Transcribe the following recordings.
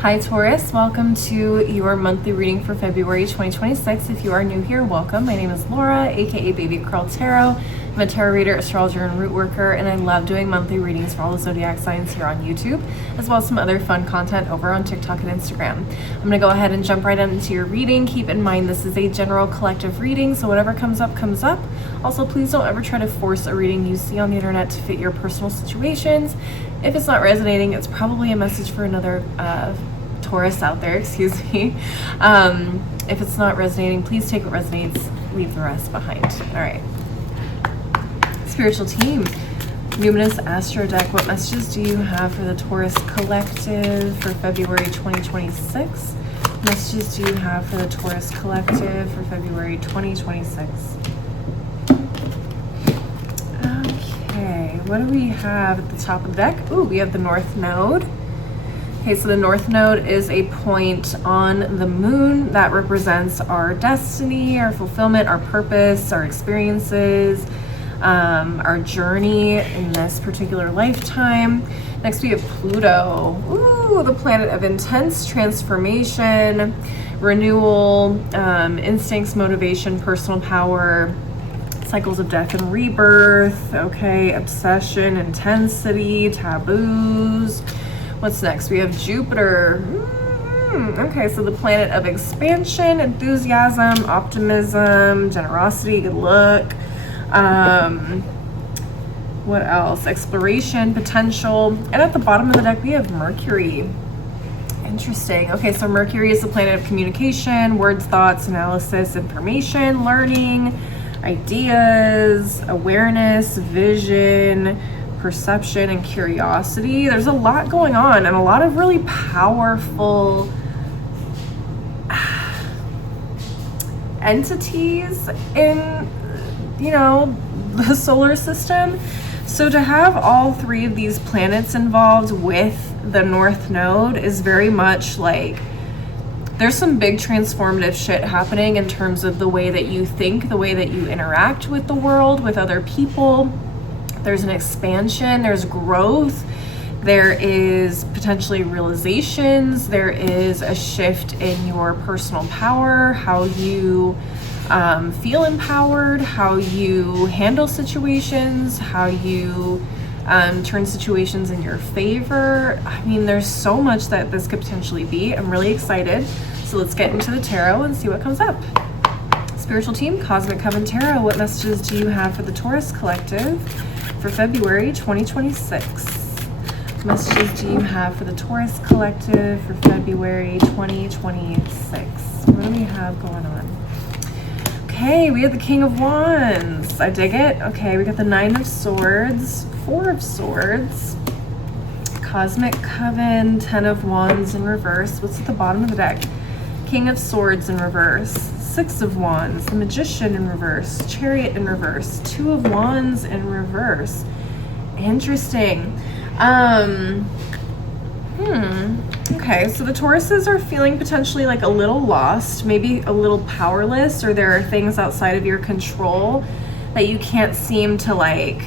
Hi Taurus, welcome to your monthly reading for February 2026. If you are new here, welcome. My name is Laura, aka Baby Curl Tarot. I'm a tarot reader, astrologer, and root worker, and I love doing monthly readings for all the zodiac signs here on YouTube, as well as some other fun content over on TikTok and Instagram. I'm going to go ahead and jump right into your reading. Keep in mind this is a general collective reading, so whatever comes up, comes up. Also, please don't ever try to force a reading you see on the internet to fit your personal situations. If it's not resonating, it's probably a message for another Taurus out there, excuse me. If it's not resonating, please take what resonates, leave the rest behind. All right. Spiritual team, Numinous Astro deck, what messages do you have for the Taurus collective for February 2026? What messages do you have for the Taurus collective for February 2026? Okay, what do we have at the top of the deck? Ooh, we have the North Node. Okay, so the North Node is a point on the moon that represents our destiny, our fulfillment, our purpose, our experiences, our journey in this particular lifetime. Next we have Pluto. Ooh, the planet of intense transformation, renewal, instincts, motivation, personal power, cycles of death and rebirth, okay, obsession, intensity, taboos. What's next? We have Jupiter. Okay, so the planet of expansion, enthusiasm, optimism, generosity, good luck. What else? Exploration, potential. And at the bottom of the deck, we have Mercury. Interesting. Okay, so Mercury is the planet of communication, words, thoughts, analysis, information, learning, ideas, awareness, vision, perception, and curiosity. There's a lot going on and a lot of really powerful entities in, the solar system. So to have all three of these planets involved with the North Node is very much like there's some big transformative shit happening in terms of the way that you think, the way that you interact with the world, with other people. There's an expansion, there's growth, there is potentially realizations, there is a shift in your personal power, how you feel empowered, how you handle situations, how you turn situations in your favor. I mean, there's so much that this could potentially be. I'm really excited. So let's get into the tarot and see what comes up. Spiritual team, Cosmic Coven Tarot, what messages do you have for the Taurus collective for February 2026? What messages do you have for the Taurus collective for February 2026? What do we have going on? Okay, we have the King of Wands. I dig it. Okay, we got the Nine of Swords, Four of Swords, Cosmic Coven, Ten of Wands in reverse. What's at the bottom of the deck? King of Swords in reverse, Six of Wands, the Magician in reverse, Chariot in reverse, Two of Wands in reverse. Interesting. Okay, so the Tauruses are feeling potentially like a little lost, maybe a little powerless, or there are things outside of your control that you can't seem to like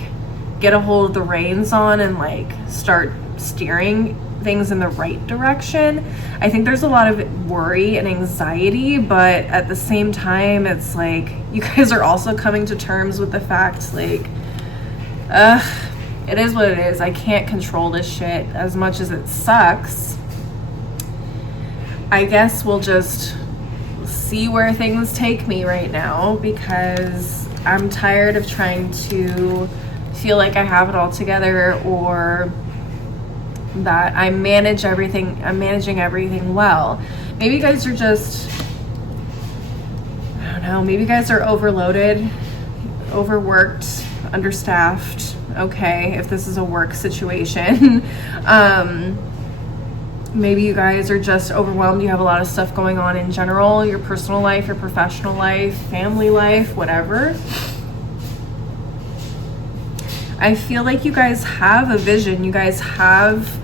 get a hold of the reins on and like start steering things in the right direction. I think there's a lot of worry and anxiety, but at the same time, it's like you guys are also coming to terms with the fact like, it is what it is. I can't control this shit as much as it sucks. I guess we'll just see where things take me right now because I'm tired of trying to feel like I have it all together or that I'm managing everything well. Maybe you guys are just, I don't know, maybe you guys are overloaded, overworked, understaffed. Okay, if this is a work situation. Maybe you guys are just overwhelmed. You have a lot of stuff going on in general, your personal life, your professional life, family life, whatever. I feel like you guys have a vision. You guys have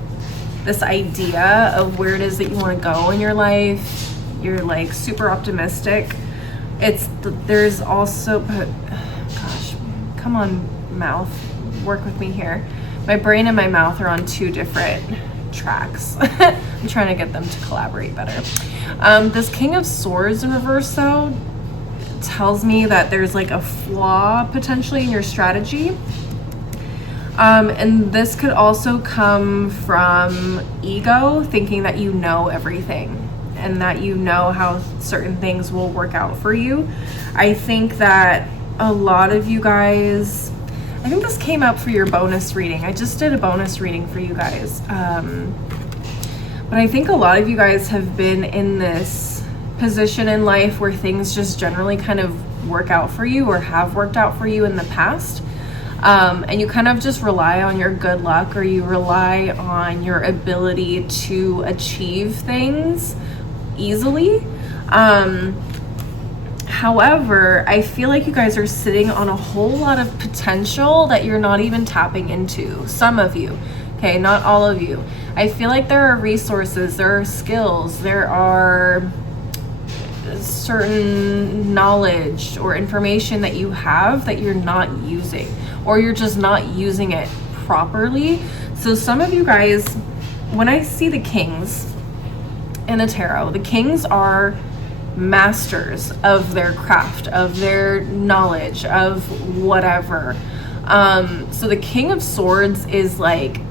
this idea of where it is that you want to go in your life. You're like super optimistic. There's also, gosh, come on, mouth, work with me here. My brain and my mouth are on two different tracks. I'm trying to get them to collaborate better. This King of Swords in reverse, though, tells me that there's like a flaw potentially in your strategy. And this could also come from ego, thinking that you know everything and that you know how certain things will work out for you. I think that a lot of you guys, I think this came up for your bonus reading. I just did a bonus reading for you guys. But I think a lot of you guys have been in this position in life where things just generally kind of work out for you or have worked out for you in the past. And you kind of just rely on your good luck, or you rely on your ability to achieve things easily. However, I feel like you guys are sitting on a whole lot of potential that you're not even tapping into. Some of you, okay, not all of you. I feel like there are resources, there are skills, there are certain knowledge or information that you have that you're not using, or you're just not using it properly. So some of you guys, when I see the kings in the tarot, the kings are masters of their craft, of their knowledge, of whatever. So the King of Swords is like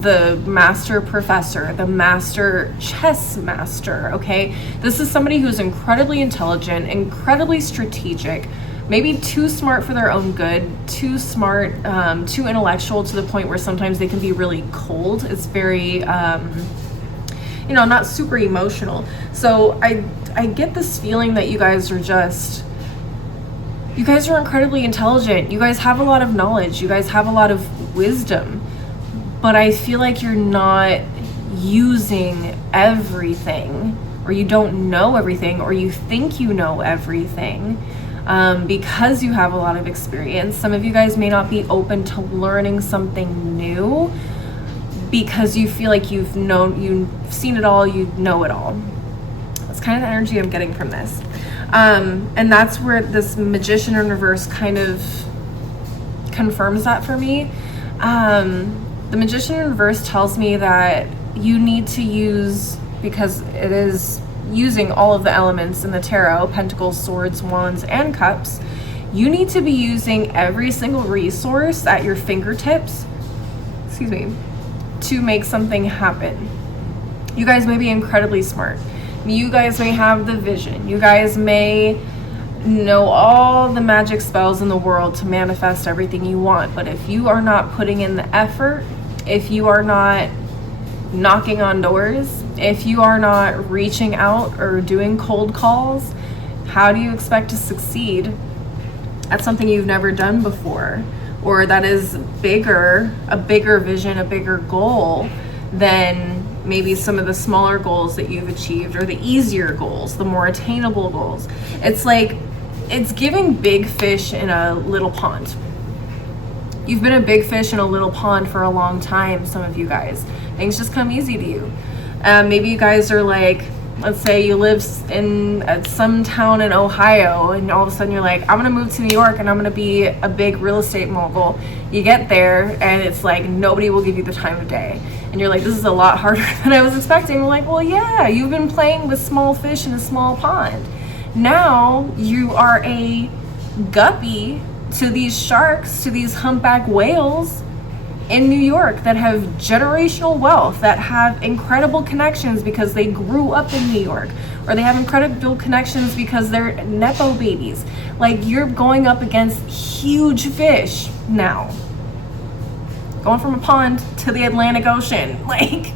the master professor, the master chess master, okay? This is somebody who's incredibly intelligent, incredibly strategic, maybe too smart for their own good, too smart, too intellectual to the point where sometimes they can be really cold. It's very, not super emotional. So I get this feeling that you guys are incredibly intelligent. You guys have a lot of knowledge. You guys have a lot of wisdom. But I feel like you're not using everything, or you don't know everything, or you think you know everything, because you have a lot of experience. Some of you guys may not be open to learning something new because you feel like you've seen it all, you know it all. That's kind of the energy I'm getting from this. And that's where this Magician in reverse kind of confirms that for me. The Magician in reverse tells me that you need to use, because it is using all of the elements in the tarot, pentacles, swords, wands, and cups, you need to be using every single resource at your fingertips, to make something happen. You guys may be incredibly smart. You guys may have the vision. You guys may know all the magic spells in the world to manifest everything you want. But if you are not putting in the effort, if you are not knocking on doors, if you are not reaching out or doing cold calls, how do you expect to succeed at something you've never done before, or that is a bigger vision, a bigger goal than maybe some of the smaller goals that you've achieved, or the easier goals, the more attainable goals? It's like, it's giving big fish in a little pond. You've been a big fish in a little pond for a long time, some of you guys. Things just come easy to you. Maybe you guys are like, let's say you live in some town in Ohio, and all of a sudden you're like, I'm gonna move to New York and I'm gonna be a big real estate mogul. You get there and it's like nobody will give you the time of day. And you're like, this is a lot harder than I was expecting. We're like, well, yeah, you've been playing with small fish in a small pond. Now you are a guppy to these sharks, to these humpback whales in New York that have generational wealth, that have incredible connections because they grew up in New York, or they have incredible connections because they're Nepo babies. Like, you're going up against huge fish now. Going from a pond to the Atlantic Ocean. Like,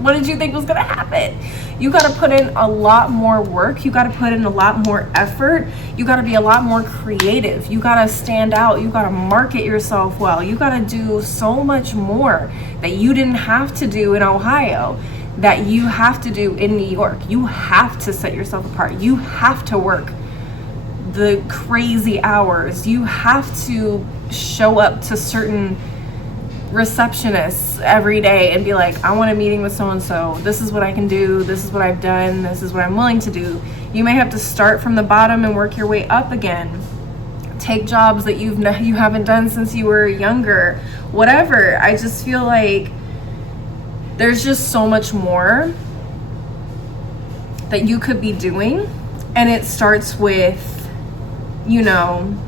what did you think was gonna happen? You gotta put in a lot more work. You gotta put in a lot more effort. You gotta be a lot more creative. You gotta stand out. You gotta market yourself well. You gotta do so much more that you didn't have to do in Ohio, that you have to do in New York. You have to set yourself apart. You have to work the crazy hours. You have to show up to certain receptionists every day and be like, I want a meeting with so-and-so. This is what I can do. This is what I've done. This is what I'm willing to do. You may have to start from the bottom and work your way up again. Take jobs that you haven't done since you were younger. Whatever. I just feel like there's just so much more that you could be doing. And it starts with, you know,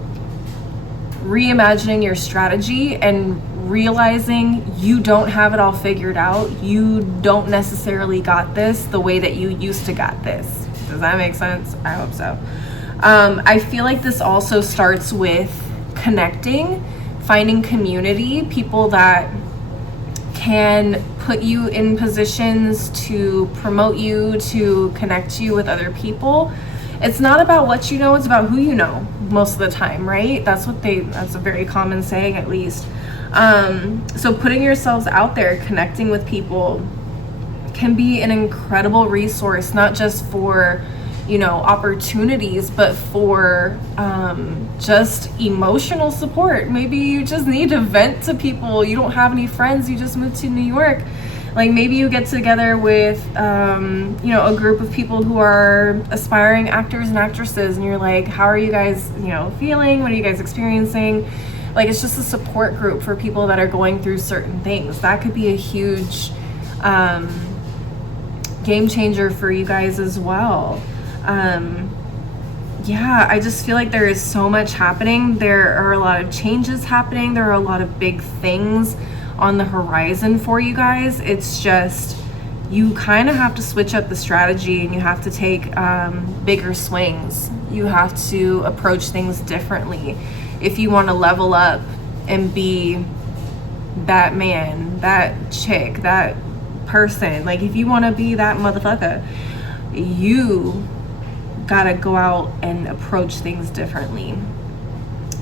reimagining your strategy and realizing you don't have it all figured out. You don't necessarily got this the way that you used to got this. Does that make sense? I hope so. I feel like this also starts with connecting, finding community, people that can put you in positions to promote you, to connect you with other people. It's not about what you know, it's about who you know most of the time, right? That's a very common saying, at least. So putting yourselves out there, connecting with people can be an incredible resource, not just for, you know, opportunities, but for just emotional support. Maybe you just need to vent to people. You don't have any friends, you just moved to New York. Like, maybe you get together with, you know, a group of people who are aspiring actors and actresses, and you're like, how are you guys, you know, feeling? What are you guys experiencing? Like, it's just a support group for people that are going through certain things. That could be a huge game changer for you guys as well. Yeah, I just feel like there is so much happening. There are a lot of changes happening. There are a lot of big things on the horizon for you guys. It's just, you kind of have to switch up the strategy, and you have to take bigger swings. You have to approach things differently if you want to level up and be that man, that chick, that person. Like, if you want to be that motherfucker, you gotta go out and approach things differently.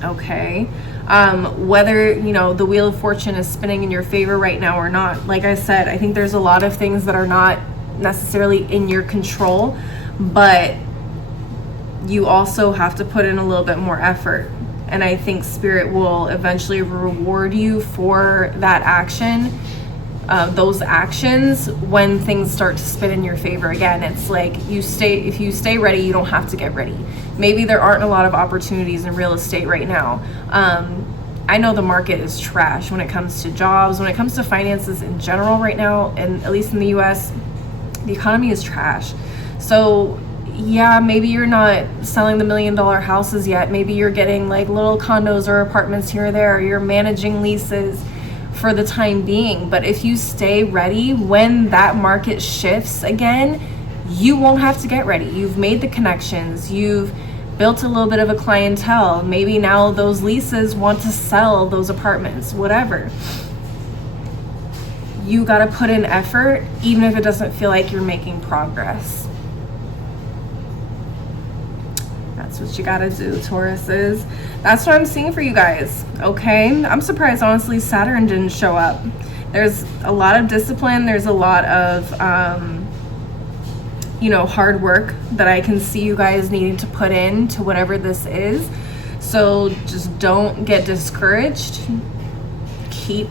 Okay, whether, you know, the wheel of fortune is spinning in your favor right now or not, like I said, I think there's a lot of things that are not necessarily in your control, but you also have to put in a little bit more effort. And I think Spirit will eventually reward you for that action, those actions, when things start to spin in your favor again. It's like, if you stay ready, you don't have to get ready. Maybe there aren't a lot of opportunities in real estate right now. I know the market is trash when it comes to jobs, when it comes to finances in general right now, and at least in the US, the economy is trash. So yeah, maybe you're not selling the $1 million houses yet. Maybe you're getting like little condos or apartments here or there. You're managing leases for the time being. But if you stay ready, when that market shifts again, you won't have to get ready. You've made the connections. You've built a little bit of a clientele. Maybe now those leases want to sell those apartments, whatever. You got to put in effort, even if it doesn't feel like you're making progress. That's what you got to do, Tauruses. That's what I'm seeing for you guys, okay? I'm surprised, honestly, Saturn didn't show up. There's a lot of discipline. There's a lot of, you know, hard work that I can see you guys needing to put in to whatever this is. So just don't get discouraged. Keep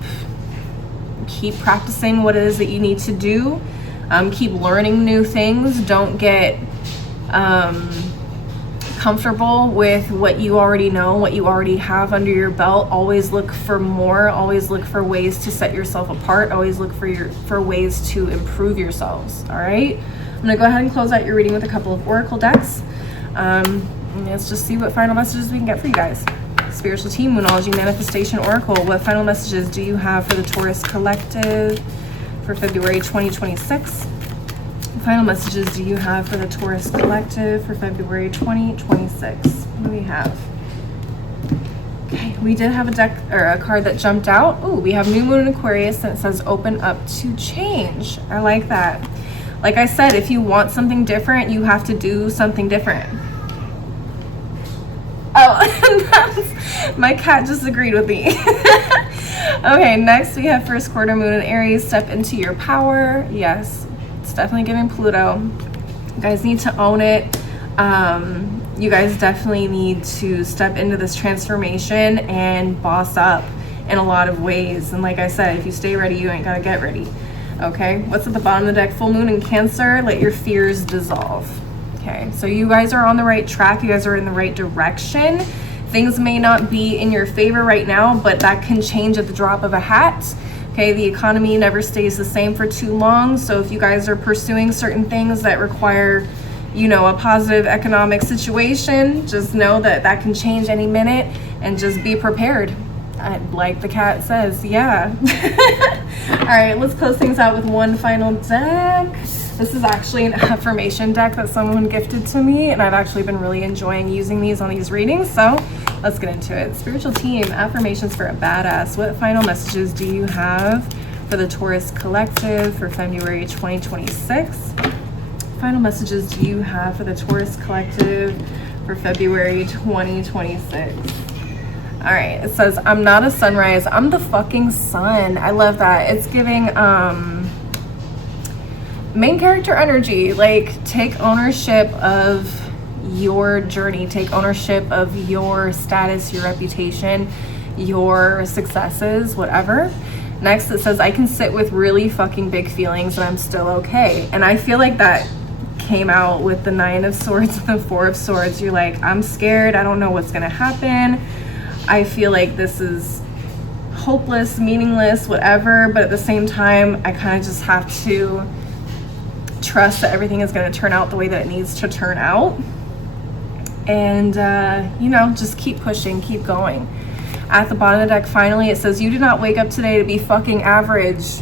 practicing what it is that you need to do. Keep learning new things. Don't get comfortable with what you already know, what you already have under your belt. Always look for more. Always look for ways to set yourself apart. Always look for ways to improve yourselves. All right, I'm gonna go ahead and close out your reading with a couple of oracle decks. Let's just see what final messages we can get for you guys. Spiritual Team, Moonology, Manifestation Oracle. What final messages do you have for the Taurus Collective for February 2026? What final messages do you have for the Taurus Collective for February 2026? What do we have? Okay, we did have a deck or a card that jumped out. Ooh, we have New Moon in Aquarius, and it says open up to change. I like that. Like I said, if you want something different, you have to do something different. Oh, my cat just agreed with me. Okay, next we have first quarter moon in Aries. Step into your power. Yes, it's definitely giving Pluto. You guys need to own it. You guys definitely need to step into this transformation and boss up in a lot of ways. And like I said, if you stay ready, you ain't gotta get ready. Okay, what's at the bottom of the deck? Full moon in Cancer. Let your fears dissolve. Okay, so you guys are on the right track. You guys are in the right direction. Things may not be in your favor right now, but that can change at the drop of a hat. Okay, the economy never stays the same for too long. So if you guys are pursuing certain things that require you know, a positive economic situation, just know that that can change any minute, and just be prepared. Like the cat says, yeah. All right, let's close things out with one final deck. This is actually an affirmation deck that someone gifted to me, and I've actually been really enjoying using these on these readings, so let's get into it. Spiritual team, affirmations for a badass. What final messages do you have for the Taurus collective for February 2026? Final messages do you have for the Taurus collective for February 2026? All right, it says, I'm not a sunrise, I'm the fucking sun. I love that. It's giving main character energy. Like, take ownership of your journey, take ownership of your status, your reputation, your successes, whatever. Next, it says, I can sit with really fucking big feelings and I'm still okay. And I feel like that came out with the 9 of Swords and the 4 of Swords. You're like, I'm scared, I don't know what's gonna happen. I feel like this is hopeless, meaningless, whatever, but at the same time, I kind of just have to trust that everything is going to turn out the way that it needs to turn out. And, you know, just keep pushing, keep going. At the bottom of the deck, finally, it says, you did not wake up today to be fucking average.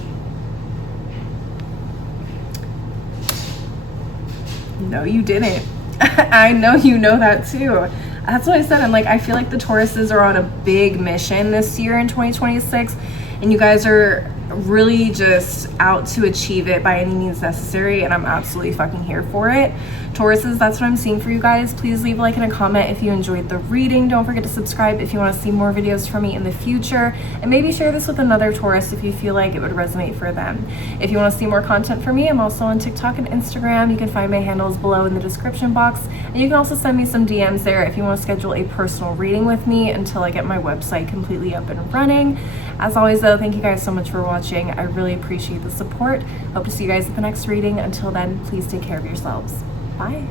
No, you didn't. I know you know that too. That's what I said. I'm like, I feel like the Tauruses are on a big mission this year in 2026, and you guys are really just out to achieve it by any means necessary, and I'm absolutely fucking here for it. Tauruses, that's what I'm seeing for you guys. Please leave a like and a comment if you enjoyed the reading. Don't forget to subscribe if you want to see more videos from me in the future, and maybe share this with another Taurus if you feel like it would resonate for them. If you want to see more content from me, I'm also on TikTok and Instagram. You can find my handles below in the description box, and you can also send me some DMs there if you want to schedule a personal reading with me until I get my website completely up and running. As always though, thank you guys so much for watching. I really appreciate the support. Hope to see you guys at the next reading. Until then, please take care of yourselves. Bye.